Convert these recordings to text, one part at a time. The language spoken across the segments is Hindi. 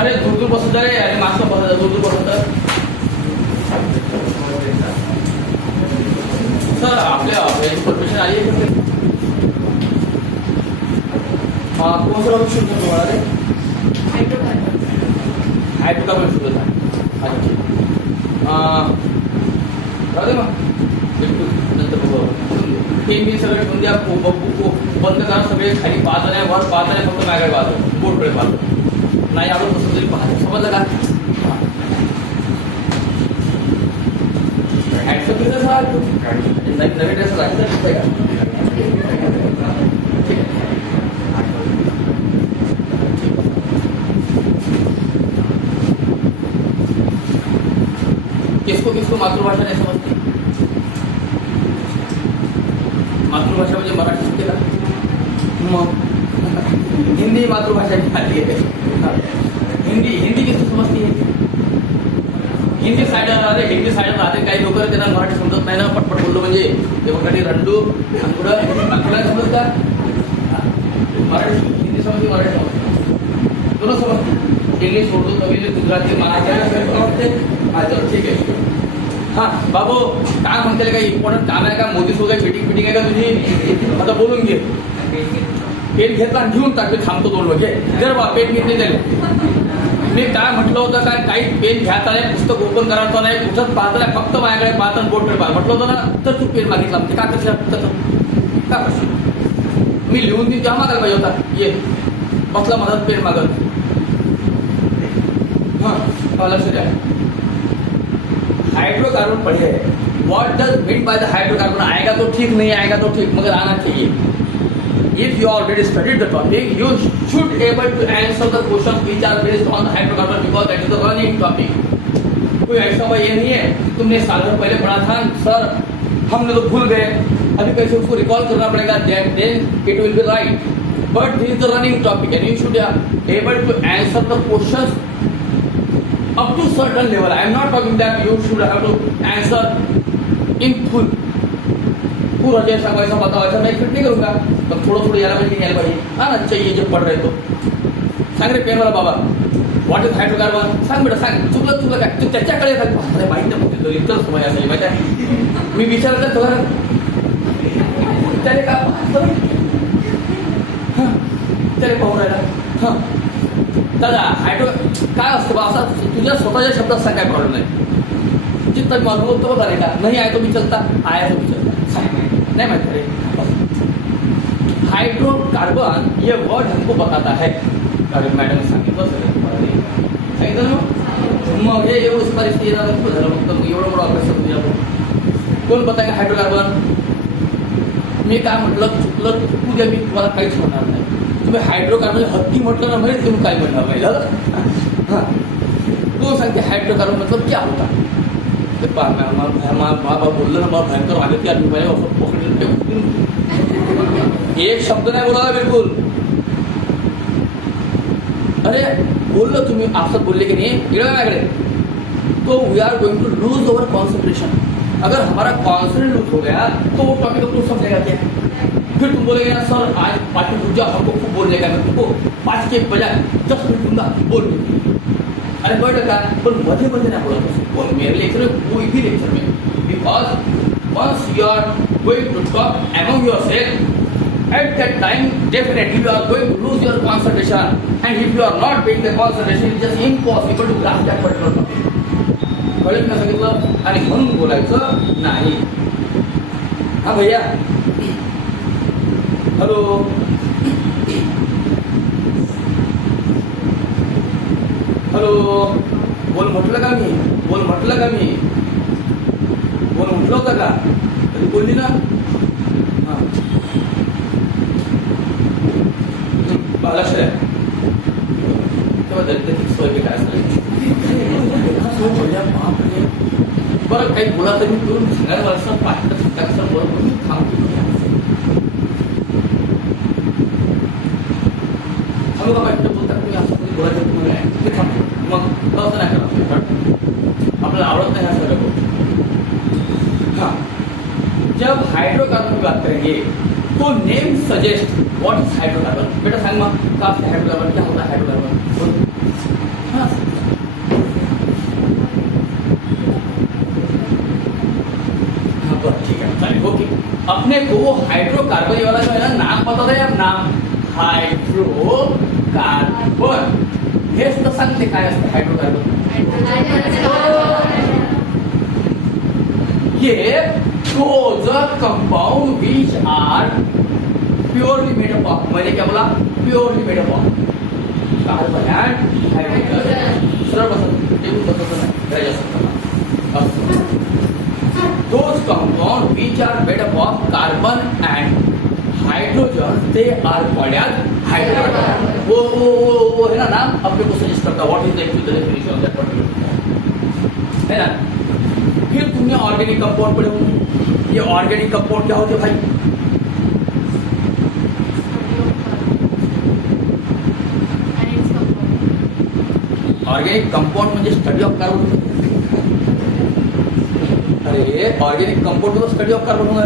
अरे दूर दूर बसत रे, अरे मास्क बसत दूर दूर बसत. सर आपल्या इन्फॉर्मेशन आली आहे का? कोणतं राहू शकतो तुम्हाला रे? हायड्रोकार्बन शोधत आहे. अच्छा राहू दे मग, नंतर बघू. ते मी सगळे ठेवून द्या, बंद करा सगळे. खाली पाहत नाही, वर पाहत नाही, फक्त माझ्याकडे पाहतो, बोर्डकडे पाहतो. नाही आवडत तसं तरी पाहतो. समजलं का? नवीन ड्रेस राहायचं का? किसको किसको मातृभाषा नाही समजते? मातृभाषा म्हणजे मराठी शिकते का? मग हिंदी मातृभाषा आली आहे. हिंदी किसको समजती है? हिंदी साईड, अरे हिंदी साईड राहते काही लोक, त्यांना मराठी समजत नाही ना. पटपट बोललो म्हणजे ते मराठी रंडू आणि पुढं समजत का? मराठी हिंदी समजते, मराठी समजते, दोनों समजते. इंग्लिश उर्दू तमिळ गुजराती मराठी समजते. अच्छा ठीक आहे. हां बाबू काय म्हणते, काही इम्पॉर्टंट काम आहे का? मोदी सोबत मीटिंग आहे का तुझी? आता बोलून घे. पेन घेतला आणि घेऊन टाक. मी थांबतो 2 वाजे. जर बा पेन घेतले त्याला मी काय म्हटलं होतं, काय काही पेन घ्यायचा नाही, पुस्तक ओपन करायचं नाही, कुठंच पाहतं नाही, फक्त माझ्याकडे पाहतं बोर्डकडे पाहत म्हटलं होतं ना. तर तू पेन मागितला म्हणजे का करशील? का करशील? मी लिहून देईन तेव्हा मागायला पाहिजे होता. ये बसला माझा पेन मागत. हां लक्ष द्या. हाइड्रोकार्बन पढ़े. What does mean by the hydrocarbon? आएगा तो ठीक, नहीं आएगा तो ठीक, मगर आना चाहिए. If you already studied the topic, you should able to answer the questions which are based on the hydrocarbon because that is the running topic. कोई ऐसा ये नहीं है तुमने साल भर पहले पढ़ा था सर, हमने तो भूल गए, अभी कैसे उसको रिकॉल करना पड़ेगा. then it will be right. But this is the running topic and you should able to answer the questions up to certain level. I am not talking that you should have to answer in full. पूरा जैसा वैसा बताओ, ऐसा मैं फिट नहीं करूँगा. तो थोड़ा यार बल्कि यार भाई आना चाहिए जब पढ़ रहे तो. सांग रे पेन वाला बाबा, व्हॉट इज हायड्रोकार्बन? सांग बेटा सांग. चुकलं काय तू त्याच्याकडे सांग. अरे माहीत नाही तो इतर समय असेल माहिती आहे. मी विचारलं तुला त्याने का हां त्याने पाहून राहिला. हां दादा हायड्रो काय असतं बा असा तुझ्या स्वतःच्या शब्दात सांग, काय प्रॉब्लेम नाही. जितना अनुभव तो बता देगा, नहीं आए तो भी चलता, आया तो भी चलता. नहीं माहिती रे. हाइड्रोकार्बन ये वर्ड हमको बताता है. अरे मॅडम सांगितलं सांगितलं ना मग हे एवढंच परिस्थिती येणार झालं. मग एवढं मोठं अभ्यास करून कोण बताय हायड्रोकार्बन? मी काय म्हटलं चुकलं उद्या मी तुम्हाला काहीच म्हणणार नाही. तुम्ही हायड्रोकार्बन हत्ती म्हटलं ना म्हणजे तुम्ही काय म्हणणार नाही. हां तो सांगते हायड्रोकार्बन मतलब क्या होता? ते बाबा बोललं ना, बाबा भयंकर आले की आम्ही पहिले असं पकडलं. एक शब्द नाही बोलायला बिलकुल. अरे बोललो तुम्ही असं बोलले की नहीं इड़ा माझ्याकडे, तो we are going to lose our concentration. अगर हमारा कॉन्सेंट्रेशन लूज हो गया तो वो टॉपिक तो तुम समझेगा क्या? फिर तुम बोलेगे ना सर आज 5 मिनट रुक जाओ, हमको खूब बोलने का. मैं तुमको 5 के बजाय 10 मिनट दूंगा बोलने. अरे बट का पण मध्ये नाही बोलत असतो मेरे लेक्चर में, कोई भी लेक्चर में. Because once you are going to talk among yourself, at that time definitely you are going to lose your concentration, and if you are not paying the concentration it is just impossible to grasp that particular topic. कळलं ना सांगितलं. आणि म्हणून बोलायचं नाही. हा भैया हॅलो हॅलो बोल म्हटलं का मी? बोल म्हटलं का मी? बोल म्हटलं होतं का? कधी बोलली ना? हां लक्ष आहे तेव्हा दलित सोय काय असं बरं काही बोला तर मी करून सांगायला असं पाहिजे बरोबर थांबतो. का वाटतं बोलतात तुम्ही असं कधी बोलायचं तुम्हाला ते थांबतो. मग असं नाही करा, आपल्याला आवडत नाही हा सगळं गोष्ट. हाँ जब हाइड्रोकार्बन की बात करेंगे तो name suggest what is hydrocarbon. बेटा सांग मग का हाइड्रोकार्बन क्या होता है? हाइड्रोकार्बन वो हाइड्रोकार्बन वाला जो है ना, नाम पता था नाम हायड्रोकार्बन. हेच तर सांगते काय असतं हायड्रोकार्बन. ये those compound which are purely made up of, मैंने क्या बोला, purely made up of carbon and hydrogen. सरळ बसत टेबल बसत नाही. those compound which are made up of carbon and hydrogen, they are called as hydrocarbon. वो है ना नाम अपने को सजेस्ट करता है. What is the actual definition of that particular, है ना. फिर तुमने ऑर्गेनिक कंपाउंड पढ़े होंगे. ये ऑर्गेनिक कंपाउंड क्या होते भाई? ऑर्गेनिक कंपाउंड म्हणजे स्टडी ऑफ कार्बन. अरे ऑर्गेनिक कंपाउंड मतलब स्टडी ऑफ कार्बन होगा.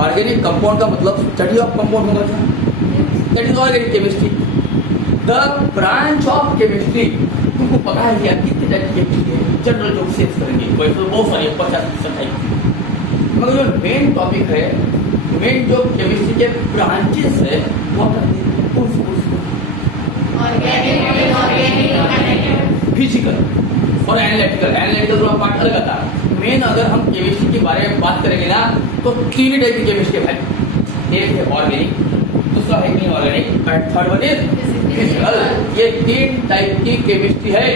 ऑर्गेनिक कंपाउंड का मतलब स्टडी ऑफ कंपाउंड होगा. That is organic chemistry. The branch of chemistry. तुमको पता है क्या कितने टाइप की केमिस्ट्री है? जनरल जो सेल्स करेंगे वैसे तो बहुत सारी 50% है, मगर जो मेन टॉपिक है, मेन जो केमिस्ट्री के ब्रांचेस है वो फिजिकल और एनालिटिकल. एनालिटिकल थोड़ा पार्ट अलग आता है. मेन अगर हम केमिस्ट्री के बारे में बात करेंगे ना तो 3 टाइप की केमिस्ट्री है भाई. एक है ऑर्गेनिक, दूसरा है inorganic and third one is physical. ये 3 टाइप की केमिस्ट्री है.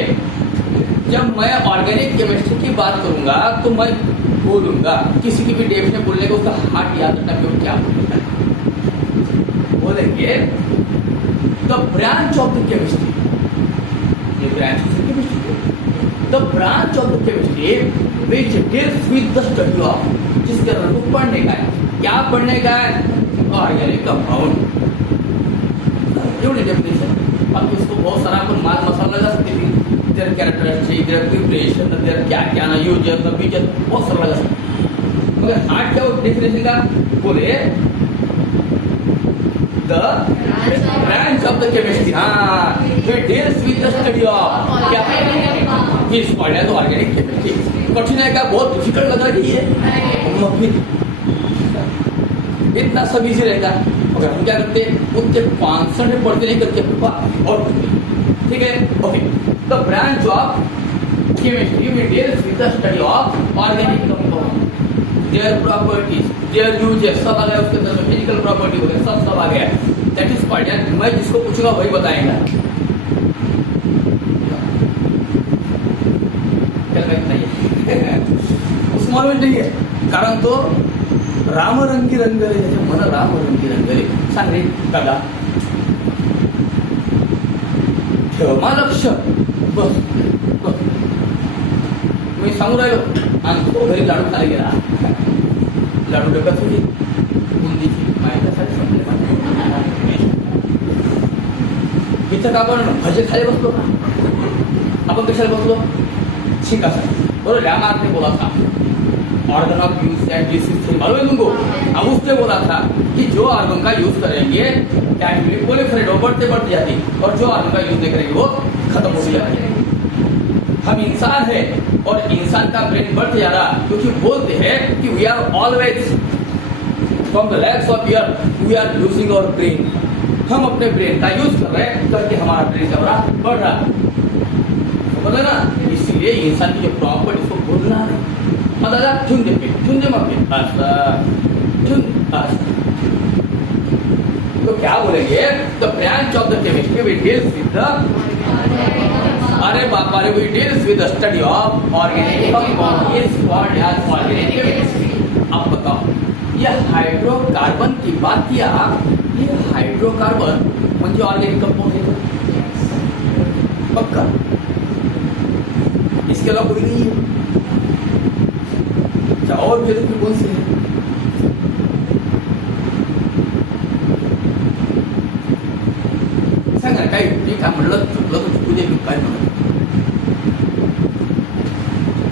जब मैं ऑर्गेनिक केमिस्ट्री की बात करूंगा तो मैं बोलूंगा, किसी की भी डेफिनेशन बोलने को उसका हार्ट याद रखना क्यों क्या बोलेंगे. The branch of the chemistry. ये branch of chemistry, the branch of the chemistry which deals with the study of, जिसके अंदर को पढ़ने का है. क्या पढ़ने का है? Organic compound. एवढी डेफिनेशन. अब इसको बहुत सारा अपन माल मसाला लगा सकते थे. Their characteristic, their preparation, their क्या क्या ना यूजेस, फीचर्स बहुत सारा लगा सकते. मगर हार्ट क्या डेफिनेशन का बोले, the branch of the chemistry. हाँ, it deals with the study of क्या is called as organic chemistry. कठिन है क्या? बहुत डिफिकल्ट लग रही है. इतना सब इजी रहता है. अगर हम क्या करते हैं उतने कॉन्सेंट्रेट पढ़ते नहीं करते और ठीक है. Okay, the branch of chemistry which deals with the study of organic compound, their properties, there uses, सब आ गया उसके अंदर. फिजिकल प्रॉपर्टी वगैरह सब आ गया. दैट इज कॉल्ड एज, मैं जिसको पूछूंगा वही बताएगा. उस्मान में नहीं है कारण तो रामरंगी रंगले, मन रामरंगी रंगले. सांग रे दादा, ठेव मा लक्ष. बस बस मी सांगू राहिलो. आणि तो घरी लाडू खायला गेला. लाडू डब्यात होती बुंदीची, माझ्यासाठी संपले. इथं का आपण भजे खाली बसलो का? आपण कशाला बसलो? शिकासाठी. बरोबर. या मार्ग बोला था organ of use and disease. मालूम है तुमको? अब उससे बोला था कि जो ऑर्गन का यूज करेंगे कैटेगरी प्रोलिफरेट हो, बढ़ते बढ़ती जाती, और जो ऑर्गन का यूज नहीं करेंगे वो खत्म हो जाती. हम इंसान है और इंसान का ब्रेन बढ़ते जा रहा, क्योंकि बोलते हैं कि we are always from the lakhs of year we are using our brain. हम अपने ब्रेन का यूज कर रहे हैं करके हमारा ब्रेन का बढ़ रहा. बोले ना, इसीलिए इंसान की जो प्रॉपर्टी को बोलना है. दादा ठून दे मत ठून. तो क्या बोलेंगे? The branch of the chemistry we deals with the, अरे बापा रे, we deals with the study of organic compound is called as organic chemistry. अब बताओ, ये हाइड्रोकार्बन की बात किया. ये हाइड्रोकार्बन म्हणजे ऑर्गेनिक कंपाउंड है पक्का. इसके अलावा कोई नहीं है. और भी कौन सी है? सांगा काय मी काय म्हणलं, चुकलं तर चुकू दे. मी काय म्हणलं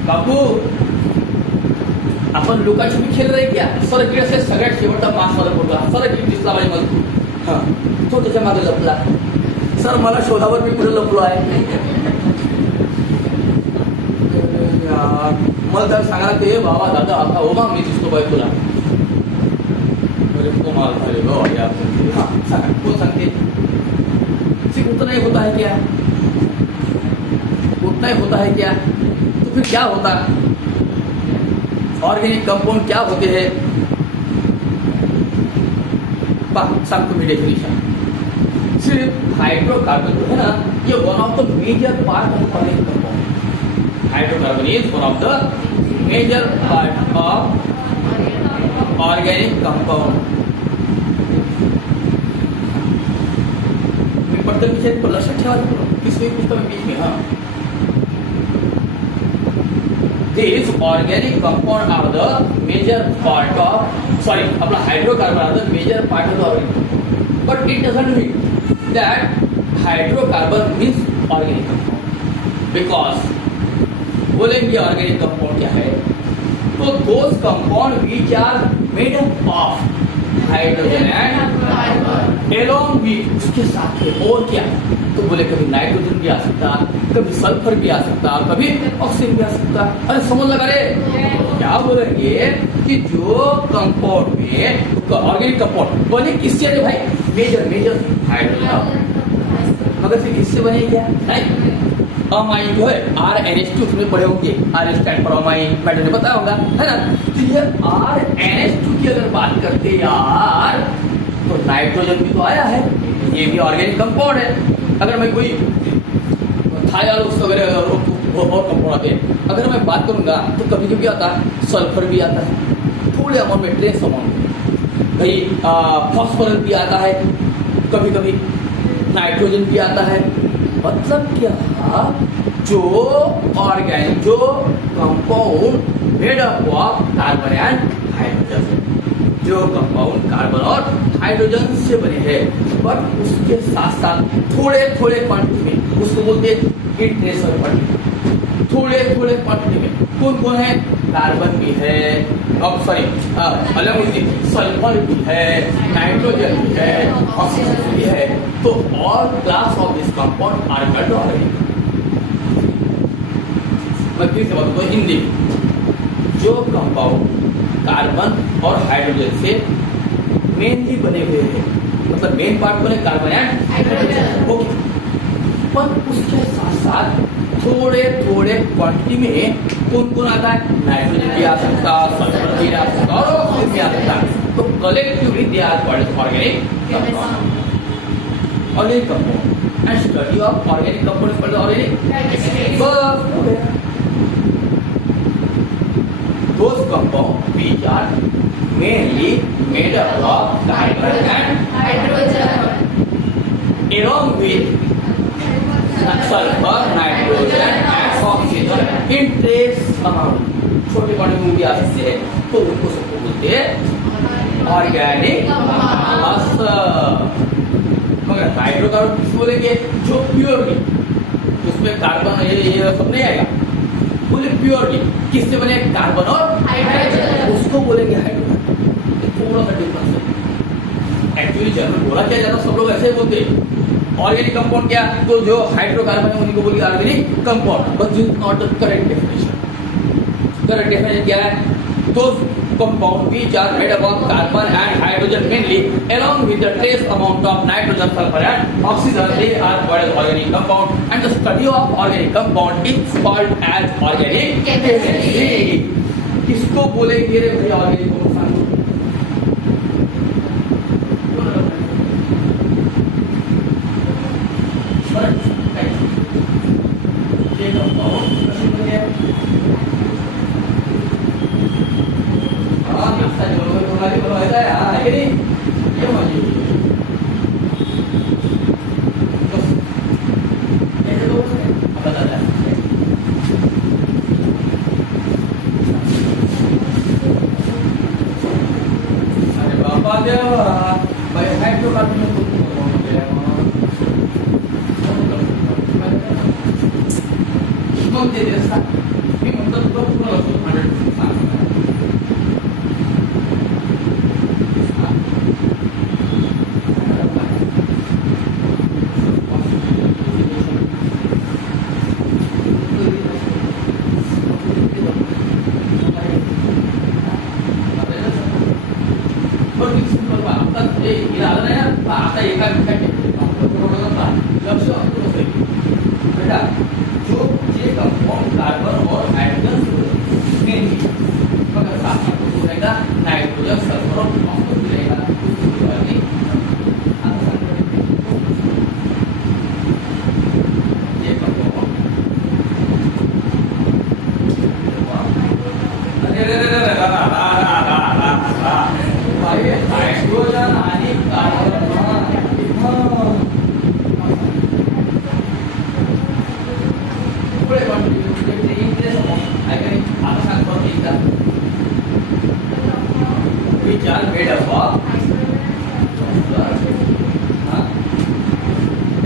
बाबू, आपण लोकांची मी खेळ राही क्या? सर इकडे असेल सगळ्यात शेवटचा मास मला बोलला. सर इकडे दिसला पाहिजे मला तू. हा, तो त्याच्या मागे लपला. सर मला शोधावर मी कुठे लपलो आहे? मला त्याला सांगा ते बाबा दादा आता हो मग मी दिसतो पाहिजे तुला. कोमल झालेलो या कोण सांगते सिर्फ उतना ही होता है क्या? उतना ही होता है क्या? तो फिर क्या होता? ऑर्गेनिक कंपाउंड क्या होते हैं? डेफिनेशन सिर्फ हाइड्रोकार्बन जो है ना, ये one of the major part of organic compound. Hydrocarbon is one of the major part of organic compound. पढ़ते पीछे तो लक्षण ठेवा किसी पुस्तक में बीच में। हाँ, these organic compound are the major part of, sorry, अपना hydrocarbon are the major part of the organic, but it doesn't mean that hydrocarbon means organic compound, because बोलेंगे organic compound क्या है, तो those compound which are made up of hydrogen and along with उसके साथ में और क्या, तो बोले कभी नाइट्रोजन भी आ सकता, कभी सल्फर भी आ सकता, कभी ऑक्सीजन भी आ सकता। अरे समझ लगा रे, क्या बोलेंगे कि जो कंपाउंड में ऑर्गेनिक कंपाउंड बने किससे रे भाई? मेजर हाइड्रोजन, मगर सिर्फ इससे बने क्या? नहीं, अमाइन जो है RNH2 उसमें पढ़े होंगे, R स्टैंड फॉर अमाइन, मैंने ने बताया होगा, है ना? तो ये RNH2 की अगर बात करते यार, तो नाइट्रोजन भी तो आया है, ये भी ऑर्गेनिक कंपाउंड है। अगर मैं कोई थायरोक्स वगैरह और कंपाउंड आते हैं, अगर मैं बात करूंगा तो कभी कभी आता है सल्फर भी आता है, थोड़े अमाउंट में, ट्रेस अमाउंट, भाई फॉस्फोरस भी आता है, कभी कभी नाइट्रोजन भी आता है। मतलब क्या, जो ऑर्गेनिक जो compound made up of carbon and hydrogen, जो कंपाउंड कार्बन और हाइड्रोजन से बने हैं, बट उसके साथ साथ थोड़े क्वांटिटी में, उसको बोलते हैं इंट्रेसर क्वांटिटी, थोड़े क्वांटिटी में। कौन कौन है? कार्बन भी है, सल्फर भी है, नाइट्रोजन भी है, ऑक्सीजन भी है। तो all class of this compound are called organic. मैं फिर से बताऊं हिंदी में, जो कंपाउंड कार्बन और हाइड्रोजन से मेनली बने हुए हैं, मतलब मेन पार्ट बने कार्बन एंड हाइड्रोजन, ओके, पर उसके साथ साथ थोड़े क्वांटिटी में कौन आता है? नाइट्रोजन भी आ सकता, सल्फर भी आ सकता और ऑक्सीजन भी आ सकता। तो collectively they are called organic compound. Organic compound and study of organic compound is called organic. बस हो गया। Those compounds which are mainly made up of carbon and hydrogen, along with sulfur, nitrogen and oxygen in trace amount, छोटे क्वांटिटी में भी आ सकते हैं, तो उनको सबको बोलते हैं ऑर्गेनिक कंपाउंड। मगर हाइड्रोकार्बन किस बोलेंगे? जो प्योरली, उसमें कार्बन ये सब नहीं आएगा, बोले प्योरली किससे बने? कार्बन और हाइड्रोजन, उसको बोलेंगे हाइड्रोजन। थोड़ा सा डिफरेंस है। एक्चुअली जर्मन बोला क्या जाता, सब लोग ऐसे ही बोलते हैं ऑर्गेनिक कंपाउंड क्या, तो जो हाइड्रोकार्बन है उन्हीं को बोलिए organic compound, but this is not the correct definition. Correct definition क्या है? तो compound which are made up of carbon and hydrogen mainly, along with the trace amount of nitrogen, sulfur and oxygen, they are called as organic compound, and the study of organic compound is called as organic chemistry। किसको बोलेंगे रे भैया organic compound?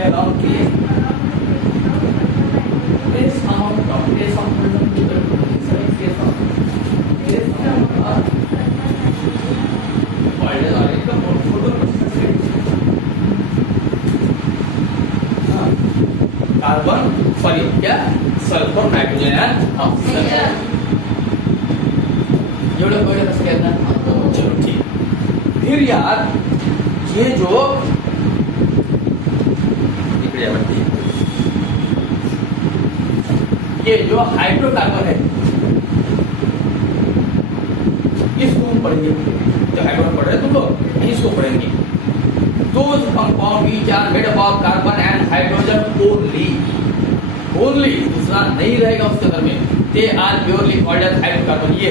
along trace amount of trace of person to the trace of always the photo carbon sorry क्या सल्फर नाइट्रोजन एंड ऑक्सीजन एवढं कळलं कसं काय ना चलो ठीक फिर यार ये जो इकडे आवडते ये जो हाइड्रोकार्बन है इसको हम पढ़ेंगे जो हाइड्रोकार्बन पढ़ रहे हैं तुम लोग इसको पढ़ेंगे those compound which are made up of carbon and hydrogen only दूसरा नहीं रहेगा उसके अंदर में they are purely called as hydrocarbon ये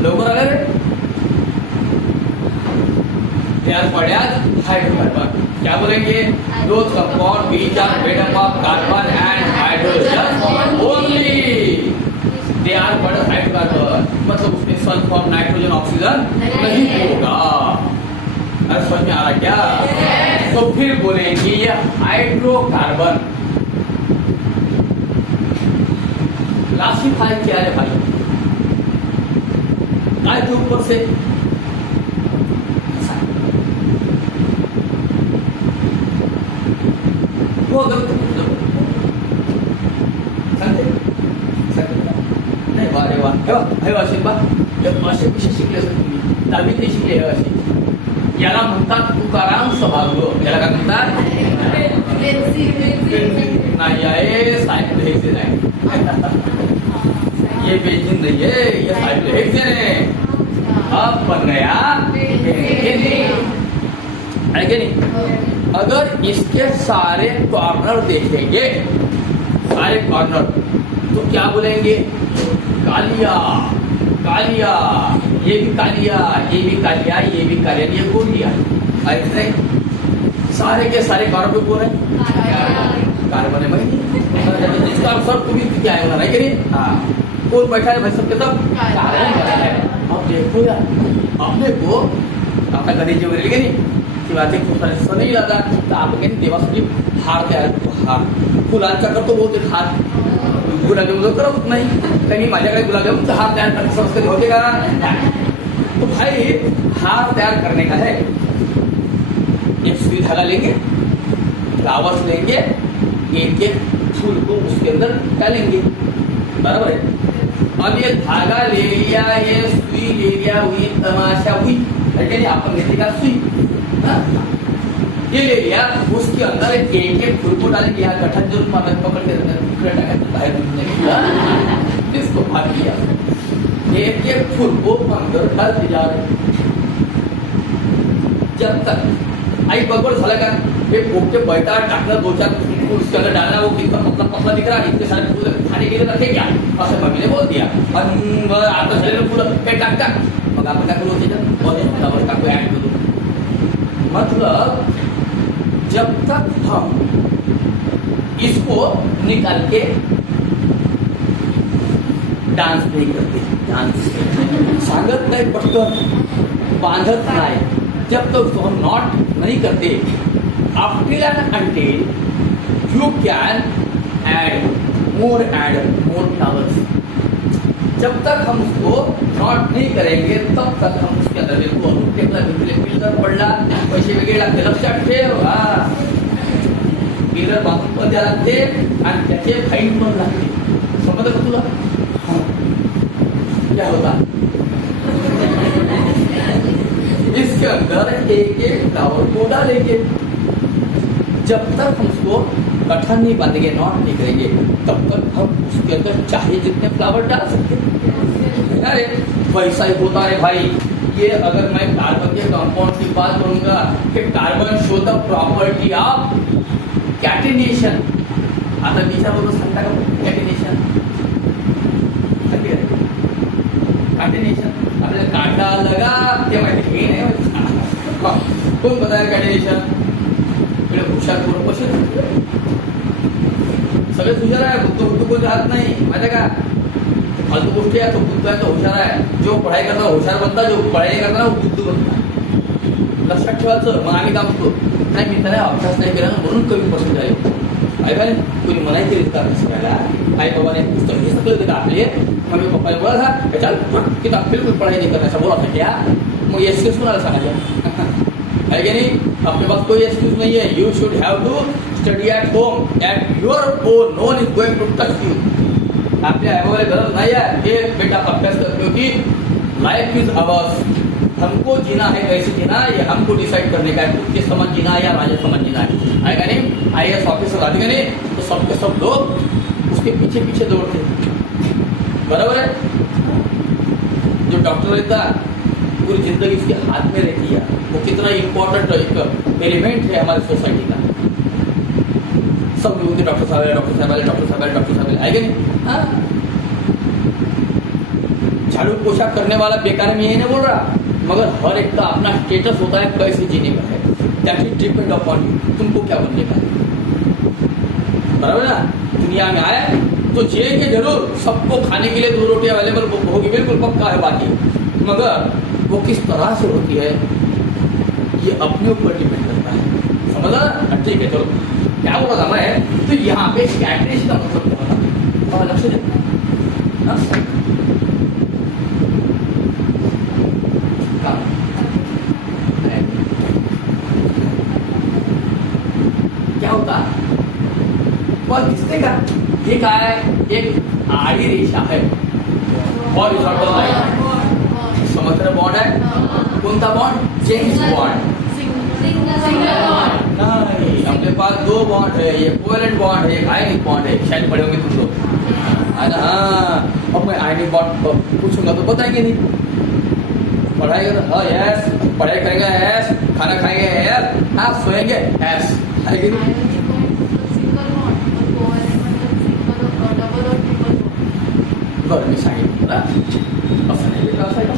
लोगों आ गए they are called as hydrocarbon क्या बोलेंगे those compound which are made up of carbon and hydrogen only they are called as hydrocarbon मतलब उसमें सल्फर नाइट्रोजन ऑक्सीजन नहीं होगा अरे समझ में आ रहा क्या तो फिर बोलेंगे ये हाइड्रोकार्बन क्लासिफाई किया है भाई काय के ऊपर से वो अगर नाही वारे वा हे असे बा असे विषय शिकले असेल तुम्ही दहावीत नाही शिकले हे असे याला म्हणतात तुकाराम सभागृह याला काय म्हणतात नाही आहे सायकल हेक्सेन आहे ये बेंजीन नहीं है ये सायकल हेक्सेन है अब बन गया है कि नहीं अगर इसके सारे कॉर्नर देखेंगे सारे कॉर्नर तो क्या बोलेंगे कालिया कालिया ये भी कालिया ये भी कालिया ये भी कालिया ये गोलिया ऐसे सारे के सारे कार्बन पे कौन है कार्बन है भाई जिसका सब तुम्हें क्या है ना कि हाँ कौन बैठा है भाई सबके सब कार्बन बैठा है अब देखो यार अपने को आपका गणेश जी वगैरह नहीं की बात खूप सारे नहीं आता तर आपण देवासाठी हार तयार करतो हार फुलांचा करतो बहुतेक हार गुलाबजामुन करत नाही त्यांनी माझ्याकडे गुलाबजामुनचा हार तयार करण्याची संस्कृती होते का तो भाई हार तैयार करने का है एक सुई धागा लेंगे फ्लावर्स लेंगे एक एक फूल को उसके अंदर डालेंगे बराबर है अब ये धागा ले लिया ये सुई ले लिया हुई तमाशा हुई अपन घेतली का सुई ये ले लिया उसके अंदर एक एक फूल को डालेंगे यहाँ गठन जो पकड़ के बाहर इसको भाग दिया एक एक फूल को अंदर डाल दिया जब तक आई बगड़ झाला का एक पोपटे बैठा टाकना दो चार फूल उसके अंदर डालना वो कितना पतला पतला दिख रहा इतने सारे फूल खाने के लिए रखे क्या ऐसे मम्मी ने बोल दिया और आता चले फूल पे टाक टाक मग आपण काय करू त्याच्यात फ्लावर का ऐड करू मतलब जब तक हम इसको निकाल के डांस नहीं करते डांस सांगत नहीं पटकन बांधत नहीं जब तक उसको हम नॉट नहीं करते after and until you can add more flowers जब तक हम उसको नॉट नहीं करेंगे तब तक हम उसके अंदर पिलर पडला पैसे वेगळे लागते लक्षात ठेव पिलर बांधून पण द्यायला लागते आणि त्याचे फाईन पण लागते समजलं का तुला क्या होता इसके अंदर एक एक फ्लावर को डालेंगे जब तक हम उसको गठन नहीं बांधेंगे नॉट नहीं करेंगे तब तक हम उसके अंदर चाहे जितने फ्लावर डाल सकते हैं अरे वैसा ही होता है भाई ये अगर मैं कार्बन के कंपाउंड की बात करूंगा कि carbon show the property of catenation आता विचार बोलतो सांगता का कैटिनेशन कैटिनेशन आपल्याला काटा लगा ते माहिती हे नाही कोण बताया कैटिनेशन इकडे हुशार पूर्ण कसे सगळे हुशार आहे बुद्ध कोण राहत नाही माहिती का फालतू गोष्टी आहे तो बुद्ध आहे तो हुशार आहे जो पढ़ाई करता है होशियार बनता जो पढ़ाई नहीं करता वो बुद्ध बनता लक्षात ठेवायचं. मग आम्ही काय म्हणतो, नाही मी त्याला अभ्यास नाही केला ना म्हणून कमी पर्सेंट आले. ऐका नाही कोणी मनाई केली का अभ्यास करायला, आई बाबाने पुस्तक हे सगळं होते का आपले, मम्मी पप्पाने बोला था चल किताब बिल्कुल पढ़ाई नहीं करना, ऐसा बोला था क्या? मग एक्सक्यूज कोणाला सांगायचं है की नाही. अपने पास कोई एक्सक्यूज नहीं है. You should have to study at home at your own. No one is going to touch you. आपल्या आई बाबाला गरज नाही आहे हे बेटा अभ्यास कर, क्योंकि लाइफ इज अवर्स. हमको जीना है, कैसे जीना ये हमको डिसाइड करने का है. किसके समान जीना है या राजा समान जीना है. आएगा नहीं IAS ऑफिसर आते नहीं तो सबके सब लोग उसके पीछे पीछे दौड़ते. बराबर है. जो डॉक्टर रहता पूरी जिंदगी उसके हाथ में रहती है. वो कितना इम्पोर्टेंट एक एलिमेंट है हमारी सोसाइटी का. सब लोग डॉक्टर साहब है, डॉक्टर साहब है, डॉक्टर साहब है, डॉक्टर साहब है. आएगा नहीं. हाँ झाड़ू पोछा करने वाला बेकार में यही नहीं बोल रहा, मगर हर एक का अपना स्टेटस होता है कैसे जीने का है. That is depend upon you. तुमको क्या बनने का है. बराबर ना. दुनिया में आया तो जिएंगे जरूर. सबको खाने के लिए 2 रोटियां अवेलेबल होगी, बिल्कुल पक्का है बाकी. मगर वो किस तरह से होती है ये अपने ऊपर डिपेंड करता है. समझा ना. ठीक है चलो क्या बोला था मैं. तो यहाँ पे कैटरेज का मतलब क्या होता है लक्ष्य देना. क्या होता और किसने का ये क्या है. एक आड़ी रेखा है और समझ रहे बॉन्ड है. कौन सा बॉन्ड. James bond. नहीं अपने पास 2 बॉन्ड है. ये कोवेलेंट बॉन्ड है, एक आयनिक बॉन्ड है. शायद पढ़े होंगे तुम लोग है ना. हाँ अब मैं आयनिक बॉन्ड पूछूंगा तो बताएंगे नहीं. पढ़ाई तो हाँ यस, पढ़ाई करेंगे यस, खाना खाएंगे यस, हाँ सोएंगे यस. बरं मी सांगितलं ना असं नाही वेगळं असायचं.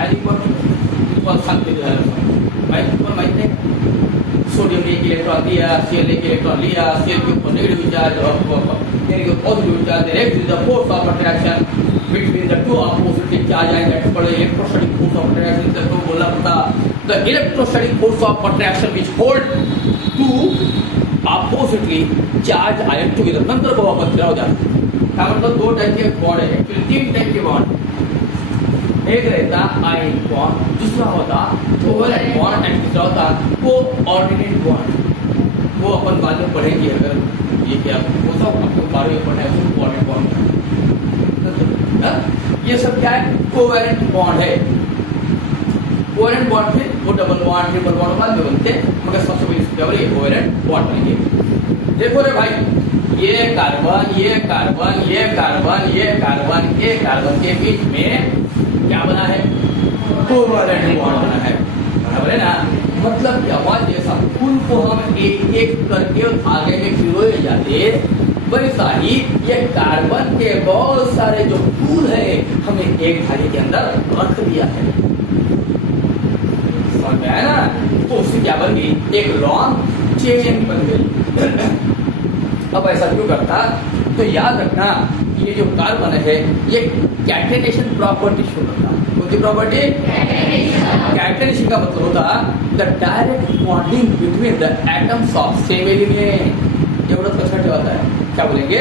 आणि तुम्हाला सांगते माहिती तुम्हाला माहित नाही. सोडियम ने एक इलेक्ट्रॉन दिया, Cl ने एक इलेक्ट्रॉन लिया, Cl के ऊपर नेगेटिव चार्ज और positive charge. Direct is the force of attraction between the two opposite charge and that's called electrostatic force of attraction. तो बोला था the electrostatic force of attraction which hold two oppositely charged ion together. नंतर बघू आपण फिराव द्या काय मतलब 2 टाइप के बॉन्ड है. एक्चुअली 3 टाइप के बॉन्ड. एक रहता आयनिक बॉन्ड, दूसरा होता कोवेलेंट बॉन्ड एंड तीसरा होता कोऑर्डिनेट बॉन्ड. वो अपन बाद में पढ़ेंगे. अगर ये क्या वो सब आपको 12वीं में पढ़ना है कोऑर्डिनेट बॉन्ड. ये सब क्या है कोवेलेंट बॉन्ड है. कोवेलेंट बॉन्ड थे वो डबल बॉन्ड ट्रिपल बॉन्ड बाद में बनते मगर सबसे पहले क्या बोले कोवेलेंट बॉन्ड बनेंगे. देखो रे भाई ये कार्बन ये कार्बन ये कार्बन ये कार्बन ये कार्बन के बीच में क्या बना है कोवेलेंट बॉन्ड बना है. बराबर है ना. मतलब क्या हुआ जैसा फूल को हम एक एक करके धागे में पिरोए जाते वैसा ही ये कार्बन के बहुत सारे जो फूल है हमने एक धागे के अंदर रख दिया है. समझ में आया ना. तो उससे क्या बन गई एक लॉन्ग चेन बन गई. अब ऐसा क्यों करता तो याद रखना ये जो कार्बन है ये कैटेनेशन प्रॉपर्टी शो करता. कौन प्रॉपर्टी. कैटेनेशन का मतलब होता the direct bonding between the atoms of same element. एवढंच लक्षात ठेवायचं आहे. क्या बोलेंगे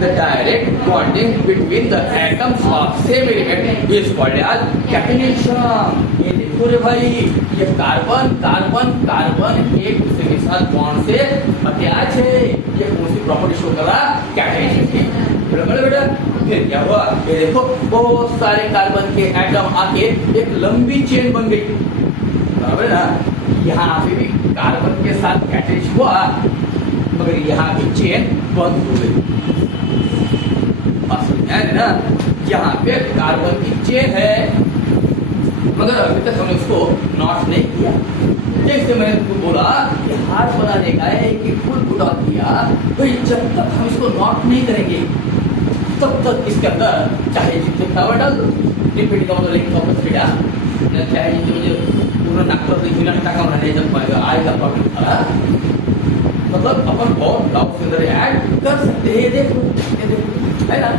the direct bonding between the atoms of same element is called as catenation. ये देखो रे भाई ये कार्बन कार्बन कार्बन एक दूसरे के साथ बॉन्ड से अटैच है. ये कौन सी प्रॉपर्टी शो कर रहा कैटेनेशन की. बेटा फिर क्या हुआ ये देखो बहुत सारे कार्बन के एटम आके एक लंबी चेन बन गई. बराबर ना. यहाँ पे भी कार्बन के साथ कैटेनेशन हुआ मगर यहाँ की चेन बंद हो गई. ना यहाँ पे कार्बन की चेन है मगर अभी तक हमने उसको नॉट नहीं किया. जैसे मैंने तुमको बोला कि हाथ बनाने का है कि फुल पुट ऑन किया तो जब तक हम इसको नॉट नहीं करेंगे तब तक इसके अंदर चाहे जितने फ्लावर डाल दो डिपेंड का मतलब एक कपड़ा चाहे मुझे पूरा नागपुर मिनट टाका बनाने जब पाएगा आएगा प्रॉब्लम. मतलब अपन बहुत ब्लॉक के अंदर ऐड कर सकते हैं. देखो है ना.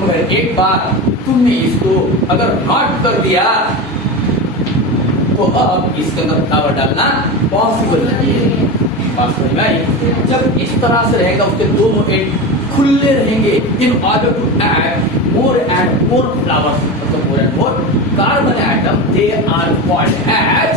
मगर एक बार तुमने इसको अगर नॉट कर दिया तो तो अब इसके अंदर फ्लावर डालना पॉसिबल नहीं है। बात समझ में आई? जब इस तरह से रहेगा उसके दोनों एंड खुले रहेंगे in order to add more and more flowers, मतलब more and more carbon atom, they are called as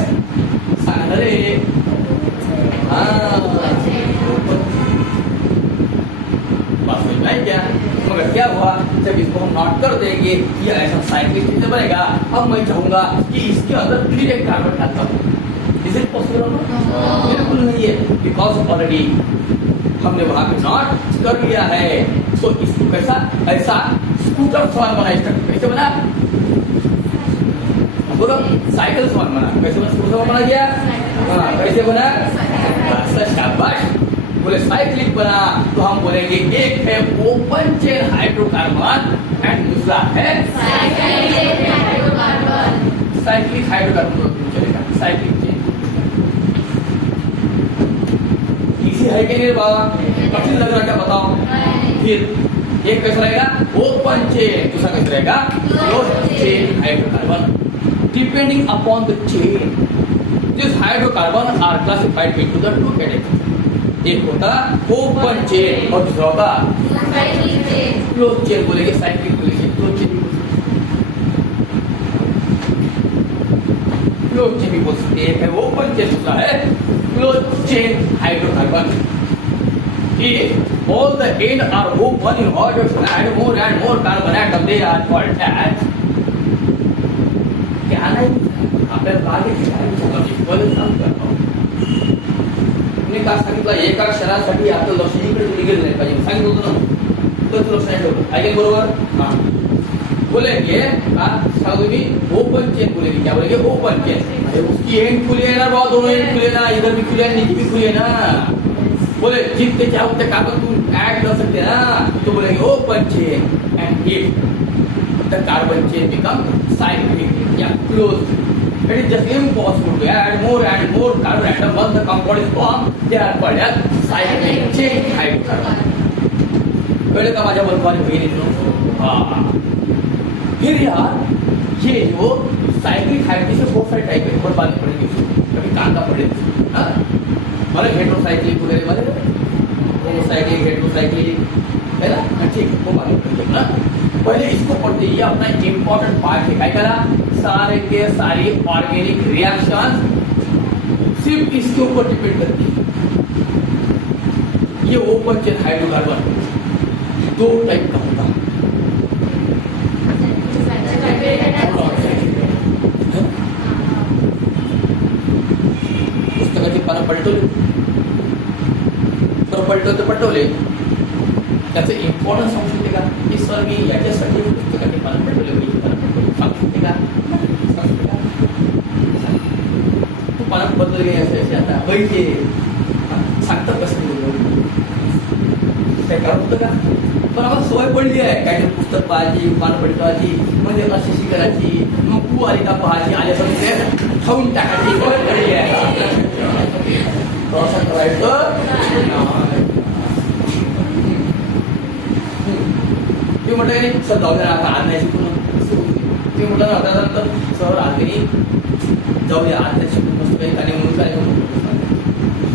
क्या? मगर क्या हुआ जब इसको हम नॉट कर देंगे ये ऐसा साइक्लिक स्ट्रक्चर बनेगा। अब मैं चाहूंगा कि इसके अंदर फिर एक कार्बन डालता हूँ, इज इट पॉसिबल? बिल्कुल नहीं है, बिकॉज ऑलरेडी हमने वहां पे नॉट कर लिया है। तो इसको कैसा ऐसा स्कूटर समान बना, स्ट्रक्चर कैसे बना? बोलो साइकिल समान बना, कैसे बना? स्कूटर समान बना गया, कैसे बना? शाबाश, बोले साइक्लिक बना। तो हम बोलेंगे एक है ओपन चेन हाइड्रोकार्बन एंड दूसरा है साइक्लिक हाइड्रोकार्बन। साइक्लिक हाइड्रोकार्बन चलेगा, साइक्लिक चेन। इजी है कि नहीं बाबा? कठिन लग रहा क्या बताओ? फिर एक कैसा रहेगा? ओपन चेन, दूसरा कैसा रहेगा? Close chain hydrocarbon. Depending upon the chain this hydrocarbon are classified into the two category. एक होता ओपन चेन और दूसरा होता क्लोज चेन। बोलेंगे साइक्लिक, बोलेंगे क्लोज चेन, क्लोज चेन भी बोल सकते हैं। एक है ओपन चेन, दूसरा है close chain hydrocarbon. If all the end are open in order to add more and more carbon atom, they are called as क्या नाही आपल्याला आगे का सांगितलं एका क्षणासाठी आपलं लक्ष इकडे गेलं नाही पाहिजे, सांगितलं होतं ना, तर लक्ष नाही ठेवलं ऐकेल बरोबर? हाँ बोलेंगे तुम्ही ओपन चेन, बोलेंगे क्या बोलेंगे? Open chain. अरे उसकी एंड खुली है ना बाबा, दोनों एंड खुले ना, इधर भी खुले है नीचे भी खुले ना। बोले जितने चाहो उतने कार्बन तुम ऐड कर सकते हैं ना, तो बोलेंगे open chain. And if the carbon chain become cyclic या close, it is just impossible to add more and more carbon atom once the compound is formed, they are called as cyclic chain hydrocarbon. पहले का माझ्या बंधुवाने बहिणींनो, हाँ फिर यार ये जो साइक्लिक हाइड्रोजन से बहुत सारे टाइप है, बहुत बात पड़ेगी, कभी कांदा पड़े, हाँ मतलब हेट्रोसाइक्लिक वगैरह, मतलब होमोसाइक्लिक, हेट्रोसाइक्लिक है ना, ठीक है, वो बात पड़ेगी ना। पहले इसको पढ़ते ही अपना इम्पोर्टेंट पार्ट है, क्या करा? सारे के सारी ऑर्गेनिक रिएक्शन सिर्फ इसके ऊपर डिपेंड करती है। ये ओपन चेन हाइड्रोकार्बन दो टाइप का होता है। पुस्तकाची पानं पलटवले त्याचं इम्पॉर्टन्स सांगू शकते का? की सर मी याच्यासाठी पुस्तकाची पानं पलटवले, सांगू शकते का? तू पानं बदल गे असे आता वैद्य सांगतात कसं काय करत होतं का? पण आम्हाला सवय पडली आहे, काहीतरी पुस्तक पाहायची, पानं पलटवायची, म्हणजे अशी करायची, मग तू आली का पाहायची, आल्यापासून खाऊन टाकायची सवय पडली आहे। असं करायचं मी म्हटलं की सर जाऊ द्या आता आज नाही शिकून, मी म्हटलं ना आता सर आज नाही जाऊ द्या आज नाही शिकून मस्त काही गाणे म्हणून काय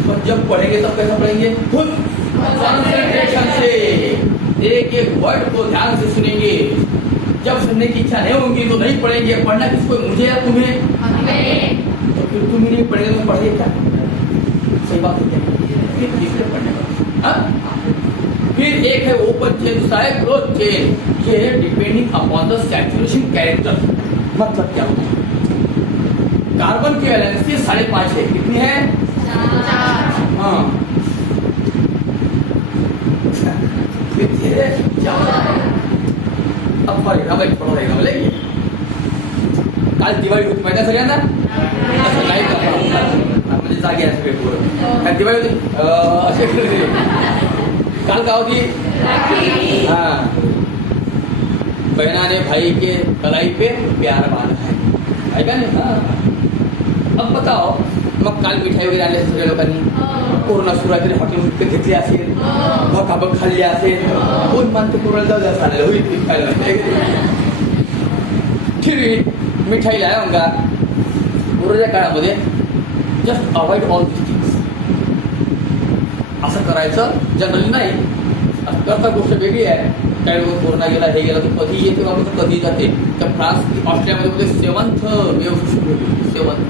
पण जब पढ़ेंगे तब कैसा पढ़ेंगे? फुल कंसंट्रेशन से, एक एक वर्ड को ध्यान से सुनेंगे। जब सुनने की इच्छा नहीं होगी तो नहीं पढ़ेंगे। पढ़ना किसको? मुझे या तुम्हें? तो फिर तुम ही नहीं पढ़ेंगे तो पढ़िए क्या? सही बात है, फिर पढ़ने का। फिर एक है ओपन चेन, दूसरा है क्लोज चेन। ये है depending upon the saturation character. मतलब क्या होता है? कार्बन की वैलेंसी 5.5 है, कितनी है? 4। हाँ कितनी है? 4। अब पढ़ेगा भाई, थोड़ा रहेगा बोले काल दिवाळी होती माहिती सगळ्यांना? असं नाही करता म्हणजे जागे असं भेटू काय दिवाळी होती असे काल का होती? हाँ बहना ने भाई के कलाई पे प्यार बांधा है का नहीं? हाँ अब बताओ मग काल मिठाई वगैरे आणली सगळ्या लोकांनी, कोरोना सुरू आहे तरी हॉटेल घेतली असेल, भकाभक खाल्ली असेल, कोण मानते कोरोना जाऊ द्या चाललं होईल खायला, फिर मिठाई लाया होगा कोरोनाच्या काळामध्ये just avoid all this things. असं करायचं जनरली नाही. असं करता गोष्ट वेगळी आहे. त्यावेळी कोरोना गेला, हे गेला, तो कधी येते बाबा, तर कधी जाते. तर फ्रान्स ऑस्ट्रेलियामध्ये 7th वेव्ह सुरू होती. 7th.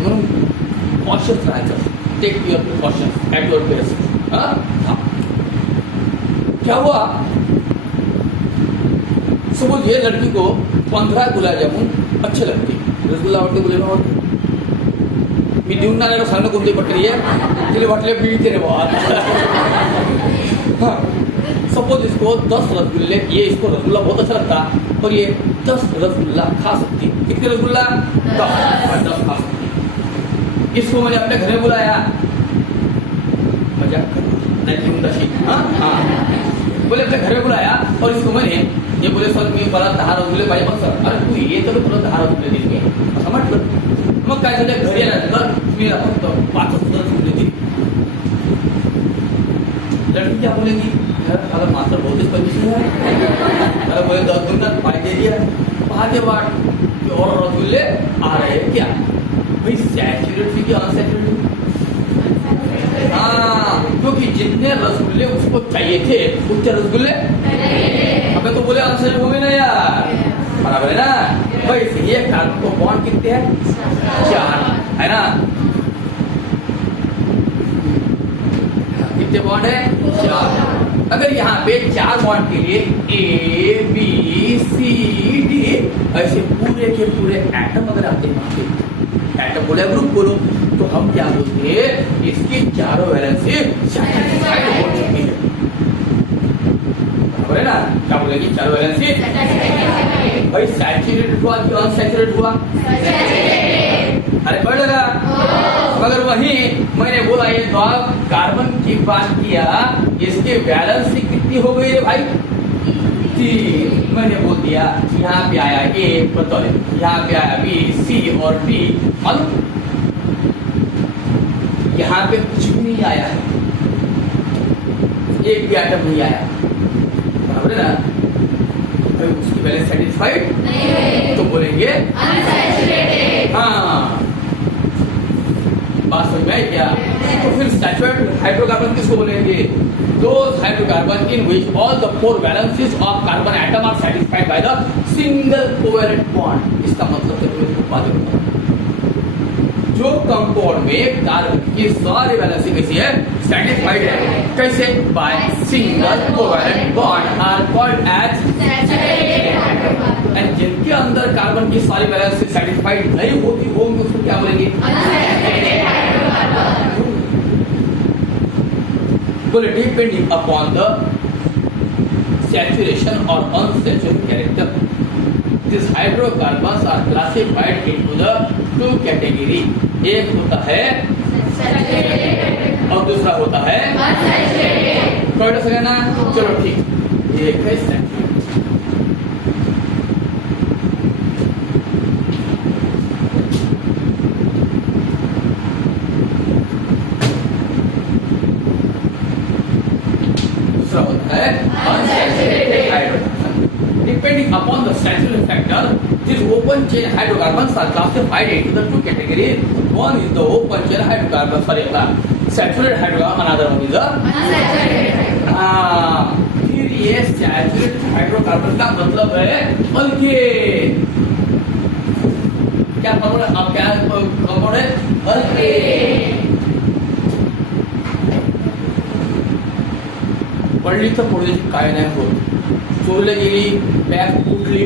म्हणून कॉशियस राहायचं. Take your precaution at your best. हां, क्या हुआ, सपोज ये लड़की को 15 गुलाब जामुन अच्छे लगते. रसगुल्ला आवडते, गुलाब आवडते. मी देऊन ना आलेलो सांगणं कोणती प्रक्रिया तिला वाटले बीते रे बहुत. हाँ, सपोज इसको 10 रसगुल्ले, ये इसको रसगुल्ला बहुत अच्छा लगता और ये 10 रसगुल्ला खा सकती. कितने रसगुल्ला? 10 खा सकती. इसको मैंने अपने घर में बुलाया, मजाक नहीं. हाँ, बोले अपने घर में बुलाया और इसको मैंने ये बोले सर मी मला 10 रसगुल्ले पाहिजे. मग सर अरे तू ये तर तुला 10 रसगुल्ले दिले असं म्हटलं. मग काय झालं, घरी आल्यानंतर मी फक्त 5 रसगुल्ले दिले. लड़की क्या बोलेगी, अगर मास्टर बहुत ही कंजूस है, अगर बोले 10 दूंगा 5 दे दिया. पहाटे बाट और रसगुल्ले आ रहे हैं क्या भाई, सैचुरेट थी कि अनसैचुरेट? हाँ, क्योंकि जितने रसगुल्ले उसको चाहिए थे उतने रसगुल्ले हमें तो बोले अनसैचुरेट हो गए ना यार. बराबर है ना. भाई ये कार्बन को बॉन्ड कितने हैं? 4 है ना. कितने बॉन्ड है? 4. अगर यहाँ पे 4 बॉन्ड के लिए A, B, C, D ऐसे पूरे के पूरे एटम अगर आते हैं, एटम बोले ग्रुप बोलो, तो हम क्या बोलते हैं, इसकी चारों वैलेंसी सैटिस्फाइड हो चुकी है. बराबर है ना. क्या बोलेगी, चारों वैलेंसी भाई सैचुरेटेड हुआ कि अनसैचुरेटेड हुआ? अरे पढ़ लगा. मगर वहीं मैंने बोला ये तो कार्बन की बात किया, इसकी वैलेंसी कितनी हो गई रे भाई? 3. मैंने बोल दिया यहाँ पे आया A, बताओ यहाँ पे आया B, C और D. मालूम यहाँ पे कुछ भी नहीं आया है, एक भी आइटम नहीं आया. बराबर है ना. उसकी वैलेंस सेटिस्फाइड नहीं, तो बोलेंगे अनसैचुरेटेड. हाँ, बात समझ में आई क्या? तो फिर सैचुरेटेड हाइड्रोकार्बन किसको बोलेंगे? Those hydrocarbons in which all the 4 valencies of carbon atom are satisfied by the single covalent bond. इसका मतलब है जो कंपाउंड में कार्बन की सारी वैलेंसी कैसी है? सेटिस्फाइड है. कैसे? By single covalent bond are called as saturated hydrocarbon. And जिनके अंदर कार्बन की सारी वैलेंसी सेटिस्फाइड नहीं होती वो उसको क्या बोलेंगे? Unsaturated hydrocarbon. बोले depending upon the saturation or unsaturated character, these hydrocarbons are classified into the 2 category. एक होता है और दूसरा होता है अनसैचुरेटेड. कौन सा ना? चलो ठीक, एक है सैचुरेटेड. दूसरा होता है unsaturated hydrocarbon. Depending upon the saturation factor, these open chain hydrocarbons are classified into the 2 categories. One is the open chain hydrocarbon, sorry, saturated hydrocarbon, another one is the unsaturated. फिर ये सैचुरेटेड हाइड्रोकार्बन का मतलब है अल्केन. क्या कंपाउंड है? अब क्या कंपाउंड है? अल्केन. पडली तर पडली, काय नाही होत. चोरले गेली, बॅग फुटली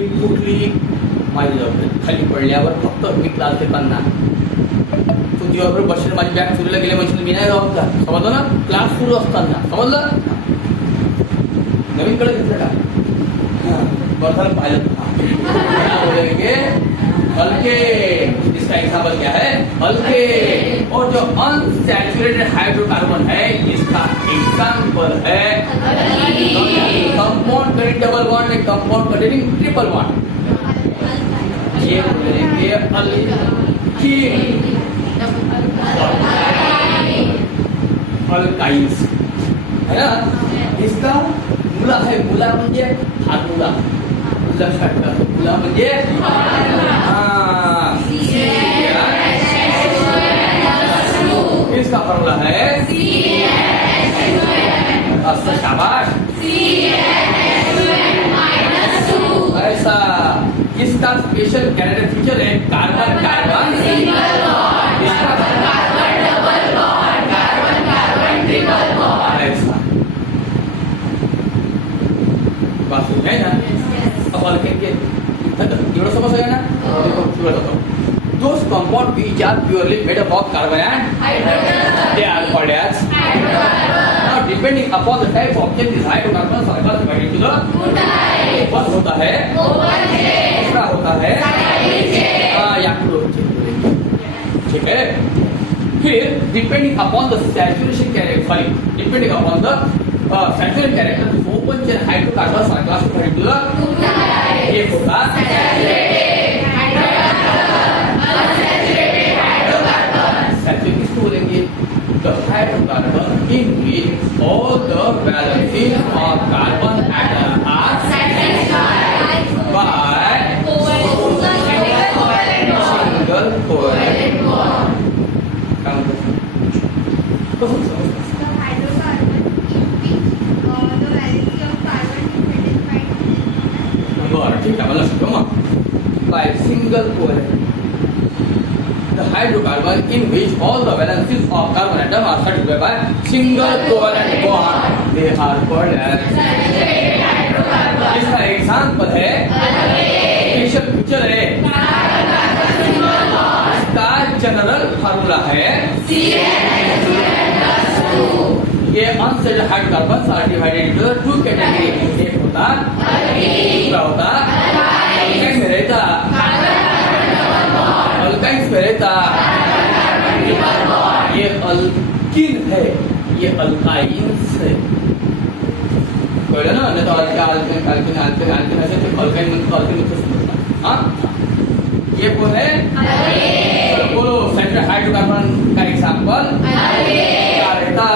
माझी जबाबदारी. खाली पडल्यावर फक्त मी क्लास घेताना तू जीवाबरोबर बसशील, माझी बॅग चोरीला गेले म्हणजे मी नाही जबाबदार. समजलं ना? क्लास सुरू असताना समजलं. नवीन कडे घेतलं का? बरं झालं पाहिलं. क्या बोलेंगे? अल्केन. इसका एग्जाम्पल क्या है? अल्केन. और जो अनसैचुरेटेड हाइड्रोकार्बन है इसका एग्जाम्पल है कंपाउंड करेंट डबल बॉन्ड में कंपाउंड करेंट ट्रिपल बॉन्ड. ये बोलेंगे अल्कीन, अल्काइन्स है ना. इसका मुला है. मुला म्हणजे हातमुला. लक्षात ठेवा, मुला म्हणजे which are purely made up of carbon and hydrogen. They are called as hydrocarbon. Now depending upon the type of object, these hydrocarbons are classified into the two types. First होता है open chain, दूसरा होता है side chain, या ठीक है. फिर depending upon the saturation character, sorry depending upon the saturation character, open chain hydrocarbons are classified into the एक होगा saturated hydrocarbon, unsaturated hydrocarbon. Saturated किसको बोलेंगे? The hydrocarbon in which all the valencies of carbon atom are satisfied by single covalent bond. The hydrocarbon in which the valence of carbon is satisfied. बरं ठीक आहे, मला शिकव मग. By single covalent. The hydrocarbon in which all the valencies of carbon atom are satisfied by single covalent bond. They are called as saturated hydrocarbon. इसका एग्जाम्पल है स्पेशल फीचर है. इसका जनरल फार्मूला है ये unsaturated hydrocarbons are divided into two category. एक होता दूसरा होता अल्काइन में रहता, अल्काइंस में रहता. ये अल्किन है, ये अल्काइंस है. कळलं ना? नहीं तो अल्काइन अल्किन अल्किन अल्किन ऐसे तो अल्काइन में तो अल्किन में समझना. हाँ, ये कौन है? बोलो सैचुरेटेड हाइड्रोकार्बन का एग्जांपल क्या रहता?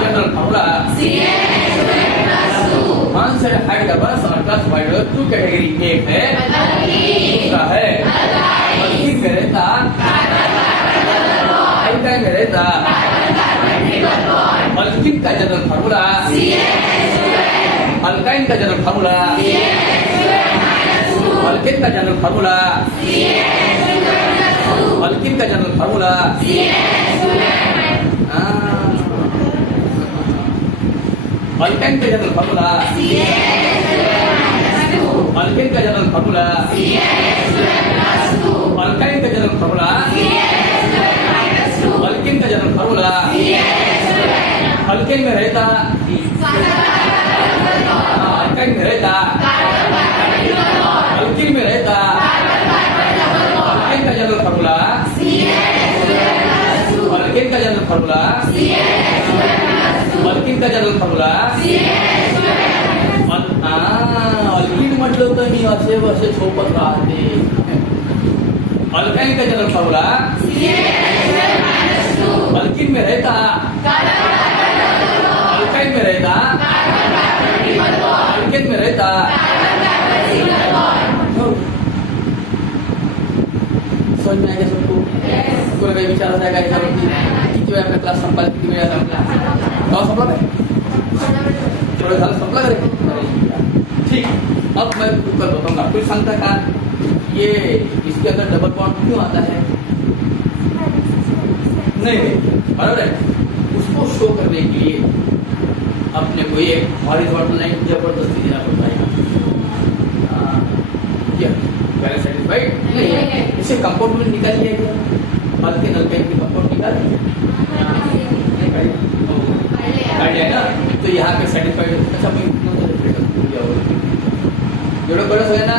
General formula unsaturated hydrocarbons are classified into two category. एक है दूसरा है अल्किन में रहता, अल्काइन में रहता. अल्किन का जनरल फार्मूला, अल्काइन का जनरल फार्मूला, अल्किन का जनरल फार्मूला, अल्किन का जनरल फार्मूला. अल्काइन का जनरल फार्मूला, अल्किन का जनरल फार्मूला, अल्काइन का जनरल फार्मूला, अल्किन का जनरल फार्मूला. अल्किन में रहता, अल्काइन में रहता, अल्किन में रहता. अल्किन का जनरल फार्मूला, अल्किन का जनरल फार्मूला, अल्किन का जनरल फार्मूला. अल्किन म्हटलं तर मी असे असे सोबत राहते. अल्काइन का जनरल फार्मूला, अल्किन में रहता, अल्काइन में रहता, अल्किन में रहता. समझ में आएगा सबको? कोणी काही विचारायचं आहे? काय याच्यावरती किती वेळ आपला क्लास संपला, किती वेळ संपला? संपला काय? थोडं झालं संपला का रे? ठीक. अब मैं कर बताऊंगा. कोई सांगता का ये इसके अंदर डबल बॉन्ड क्यों आता है? नहीं, बराबर है. उसको शो करने के लिए अपने को एक हॉरिजॉन्टल लाइन जबरदस्ती देना पड़ता है. पहले सेटिस्फाइड नहीं है. इसे कंपाउंड में निकाल लिया गया. अल्किन अल्काइन की कंपाउंड निकाल काट लिया ना. तो यहाँ पे सेटिस्फाइड. अच्छा मैं जेवढं कळत होय ना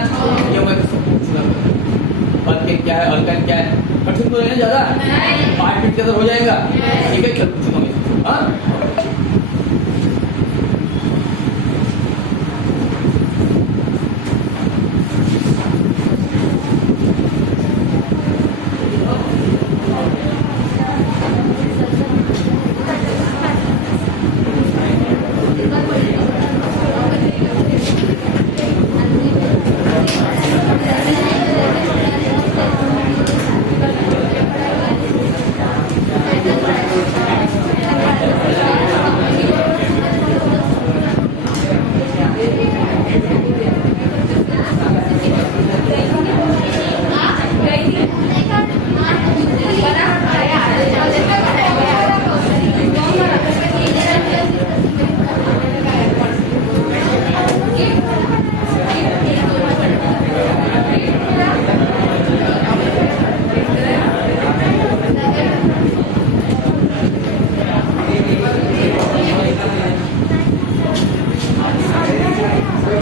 ये मैं सबको पूछूंगा. अल्किन क्या है, अल्काइन क्या है? कठिन तो नहीं ज्यादा. 5 मिनट के अंदर हो जाएगा. ठीक है, चल पूछूंगा मैं. हाँ